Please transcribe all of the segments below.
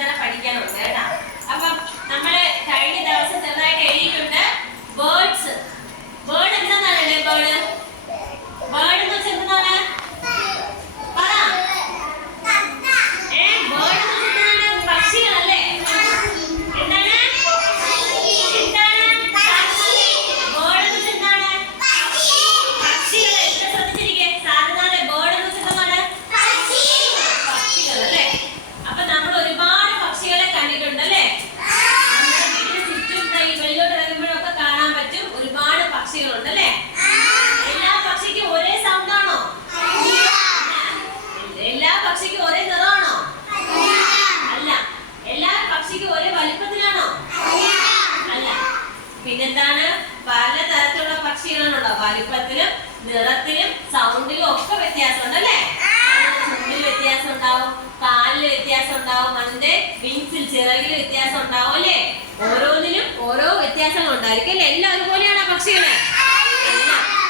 തന്നെ പഠിക്കാനുണ്ട് കേട്ടോ. അപ്പം നമ്മള് കഴിഞ്ഞ ദിവസം ചെറുതായിട്ട് എഴുതിയിട്ടുണ്ട് ബേർഡ്സ്. ബേർഡ് എന്താണെന്നല്ലേ? ബേർഡ് ബേർഡ് എന്ന് വെച്ചാൽ എന്താണ്? പറ. ബേർഡ് എന്ന് വെച്ചാൽ പക്ഷികളല്ലേ? എന്താണ്? എല്ലാ പക്ഷിക്കും ഒരേ സൗണ്ട് ആണോ? എല്ലാ പക്ഷിക്കും ഒരേ നിറമാണോ? അല്ല. എല്ലാ പക്ഷിക്കും ഒരേ വലിപ്പത്തിലാണോ? അല്ല. പിന്നെന്താണ്? പലതരത്തിലുള്ള പക്ഷികളാണുണ്ടോ? വലിപ്പത്തിലും നിറത്തിലും സൗണ്ടിലും ഒക്കെ വ്യത്യാസമുണ്ട് അല്ലേ? ചുണ്ടിൽ വ്യത്യാസം ഉണ്ടാവും, കാലിൽ വ്യത്യാസം ഉണ്ടാവും, അതിന്റെ വിങ്സിൽ ചിറകിൽ വ്യത്യാസം ഉണ്ടാവും അല്ലേ? ഓരോന്നിനും ഓരോ വ്യത്യാസങ്ങൾ ഉണ്ടായിരിക്കും അല്ലേ? എല്ലാം ഒരുപോലെയാണോ പക്ഷികള്?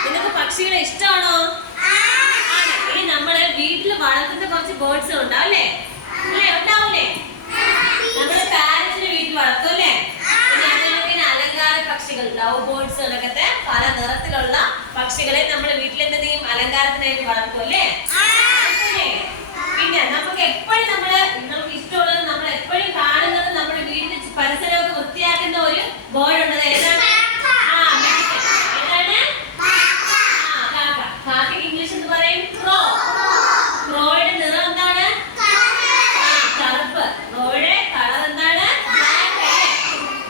നിനക്ക് പക്ഷികളെ ഇഷ്ടമാണോ? ഇനി നമ്മള് വീട്ടിൽ വളർത്തുന്ന കുറച്ച് ബേർഡ്സ് ഉണ്ടാവും അല്ലേ? ഉണ്ടാവൂലേ? നമ്മള് പാരന്റിന്റെ വീട്ടിൽ വളർത്തും അല്ലേ? പിന്നെ അലങ്കാര പക്ഷികൾ, ലവ് ബേർഡ്സ് എന്നൊക്കെ പല നിറത്തിലുള്ള പക്ഷികളെ നമ്മുടെ വീട്ടിൽ എന്ത് ചെയ്യും? അലങ്കാരത്തിനായിട്ട് വളർത്തും അല്ലേ? പിന്നെ നമുക്ക് എപ്പോഴും നമുക്ക് ഇഷ്ടമുള്ളത് നമ്മൾ എപ്പോഴും കാണുന്നത് നമ്മുടെ വീടിന്റെ പരിസരമൊക്കെ വൃത്തിയാക്കുന്ന ഒരു ബേർഡ് ഉണ്ട്. ഏതാണ്? ഏതാണ്? കാക്ക. കാക്കയ്ക്ക് ഇംഗ്ലീഷ് എന്ന് പറയും ക്രോ. ക്രോയുടെ നിറം എന്താണ്? കറുപ്പ്. ക്രോയുടെ കളർ എന്താണ്?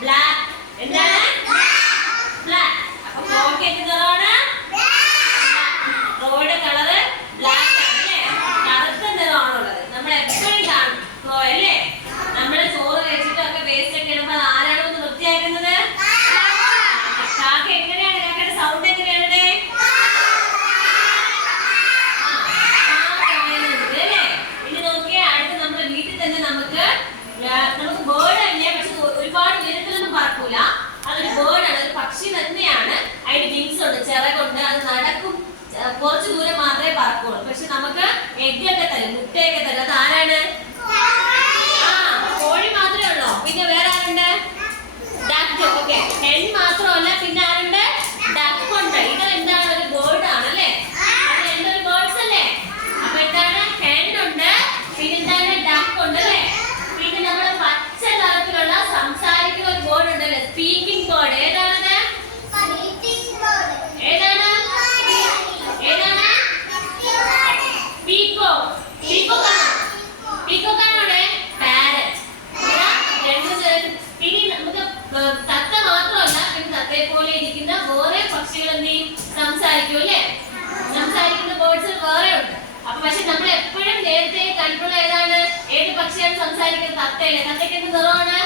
ബ്ലാക്ക്. എന്താണ്? ബ്ലാക്ക്. അപ്പൊ ക്രോയ്ക്ക് എന്ത് നിറമാണ്? ക്രോയുടെ കളറ് ബ്ലാക്ക് ആണ് അല്ലേ? കറുത്ത നിറമാണുള്ളത്. നമ്മൾ എപ്പോഴും കാണും ക്രോ അല്ലേ? നമ്മള് ചോറ് കഴിച്ചിട്ടൊക്കെ വേസ്റ്റ് ഒക്കെ ഇടുമ്പോൾ അത് ആരാണോ ഒന്ന് വൃത്തിയാക്കുന്നത്? കാക്ക. എങ്ങനെയാണ് കാക്കയുടെ സൗണ്ട്? എങ്ങനെയാണ്? ഇനി നോക്കിയേ, അടുത്ത് നമ്മുടെ വീട്ടിൽ തന്നെ നമുക്ക് ബേർഡ് തന്നെ, പക്ഷെ ഒരുപാട് ഉയരത്തിലൊന്നും പറക്കൂല. അതൊരു ബേർഡാണ്, ഒരു പക്ഷി തന്നെയാണ്. അതിന് വിങ്സ് ഉണ്ട്, ചിറകുണ്ട്, അത് നടക്കും, കുറച്ചു ദൂരം മാത്രമേ പറക്കുള്ളൂ. പക്ഷെ നമുക്ക് എഗ്ഗൊക്കെ തരും, മുട്ടയൊക്കെ തരും. അത് ആരാണ്? കോഴി മാത്രമേ ഉള്ളൂ. പിന്നെ വേറെ ആരുണ്ട്? ഡക്ക്. ഓക്കെ. ഹെൻ മാത്രമല്ല, പിന്നെ ആരുണ്ട്? ഡക്ക് ഉണ്ട്. ഇത് എന്താണ്? ഒരു ബേർഡ് ആണ് അല്ലേ? അത് എന്തൊരു ബേർഡ്സ് അല്ലേ? അപ്പൊ എന്താണ്? ഹെൻ ഉണ്ട്, പിന്നെ എന്താണ്? ഡക്ക് ഉണ്ട് അല്ലേ? പിന്നെ നമ്മള് പച്ച നിറത്തിലുള്ള സംസാരിക്കുന്ന ഒരു ബേർഡ് ഉണ്ടല്ലേ? Speaking bird. ഏതാണത്? ഏതാണ്? ഏതാണ്? പീക്കോ. പീക്കോക്ക് ആണോ? പാരറ്റ്. പിന്നെ നമുക്ക് തത്ത മാത്രമല്ല, പിന്നെ തത്തയെ പോലെ ഇരിക്കുന്ന വേറെ പക്ഷികൾ എന്ത് ചെയ്യും? സംസാരിക്കും അല്ലേ? സംസാരിക്കുന്ന ബേർഡ്സ് വേറെ ഉണ്ട്. അപ്പൊ പക്ഷെ നമ്മൾ എപ്പോഴും നേരത്തെ കണ്ടിട്ടുള്ള ഏതാണ്? ഏത് പക്ഷിയാണ് സംസാരിക്കുന്നത്? തത്തയല്ലേ? തത്തയ്ക്ക് എന്ത് നിറമാണ്?